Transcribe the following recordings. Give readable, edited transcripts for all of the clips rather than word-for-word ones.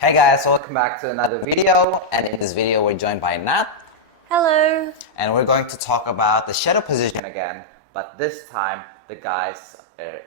Hey guys, welcome back to another video, and in this video we're joined by Nat. Hello. And we're going to talk about the shadow position again, but this time the guys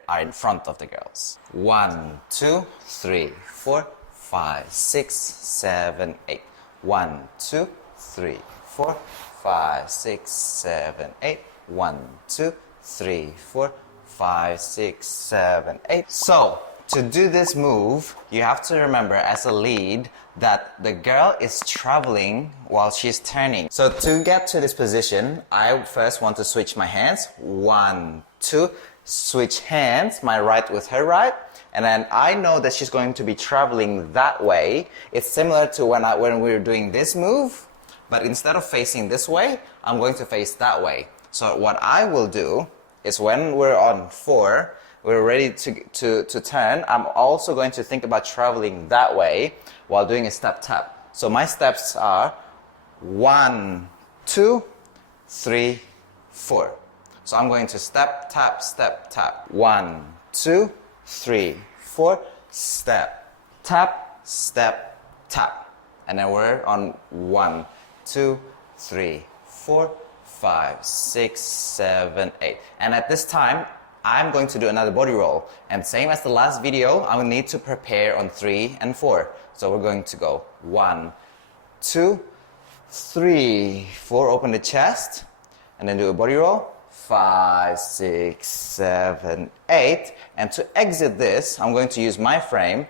are in front of the girls. 1, 2, 3, 4, 5, 6, 7, 8. 1, 2, 3, 4, 5, 6, 7, 8. 1, 2, 3, 4, 5, 6, 7, 8. So, to do this move, you have to remember as a lead that the girl is traveling while she's turning. So to get to this position, I first want to switch my hands. 1, 2, switch hands, my right with her right. And then I know that she's going to be traveling that way. It's similar to when we were doing this move, but instead of facing this way, I'm going to face that way. So what I will do is when we're on 4, we're ready to turn, I'm also going to think about traveling that way while doing a step tap. So my steps are 1, 2, 3, 4. So I'm going to step tap. 1, 2, 3, 4, step tap. And then we're on 1, 2, 3, 4, 5, 6, 7, 8. And at this time, I'm going to do another body roll. And same as the last video, I will need to prepare on 3 and 4. So we're going to go 1, 2, 3, 4, open the chest, and then do a body roll. 5, 6, 7, 8. And to exit this, I'm going to use my frame.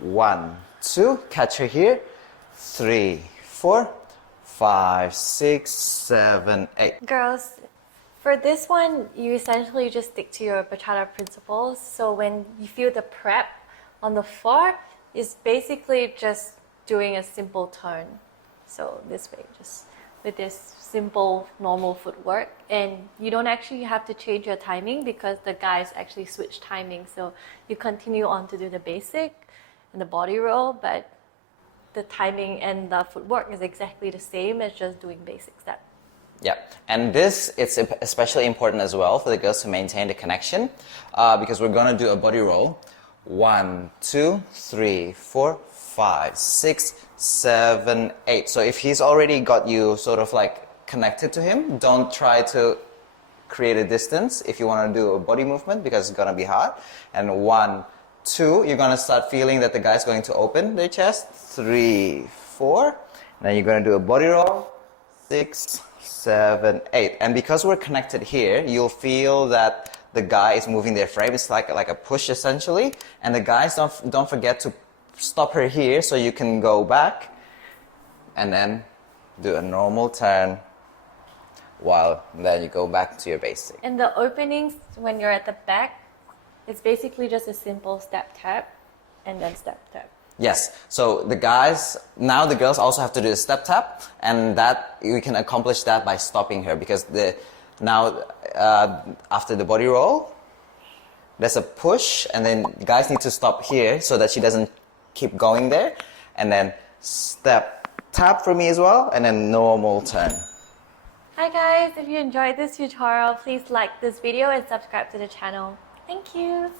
1, 2, catch her here. 3, 4, 5, 6, 7, 8. Girls, for this one, you essentially just stick to your bachata principles. So when you feel the prep on the floor, it's basically just doing a simple turn. So this way, just with this simple, normal footwork. And you don't actually have to change your timing because the guys actually switch timing. So you continue on to do the basic and the body roll, but the timing and the footwork is exactly the same as just doing basic steps. Yeah, and this it's especially important as well for the girls to maintain the connection because we're going to do a body roll. 1, 2, 3, 4, 5, 6, 7, 8. So if he's already got you sort of like connected to him, don't try to create a distance if you want to do a body movement because it's going to be hard. And 1, 2, you're going to start feeling that the guy's going to open their chest. 3, 4, and then you're going to do a body roll. 6, 7, 8. And because we're connected here, you'll feel that the guy is moving their frame. It's like a push essentially. And the guys don't forget to stop her here so you can go back and then do a normal turn while then you go back to your basic. And the openings when you're at the back, it's basically just a simple step tap and then step tap. Yes, so the girls also have to do a step tap, and that we can accomplish that by stopping her because after the body roll, there's a push, and then the guys need to stop here so that she doesn't keep going there, and then step tap for me as well, and then normal turn. Hi guys, if you enjoyed this tutorial, please like this video and subscribe to the channel. Thank you.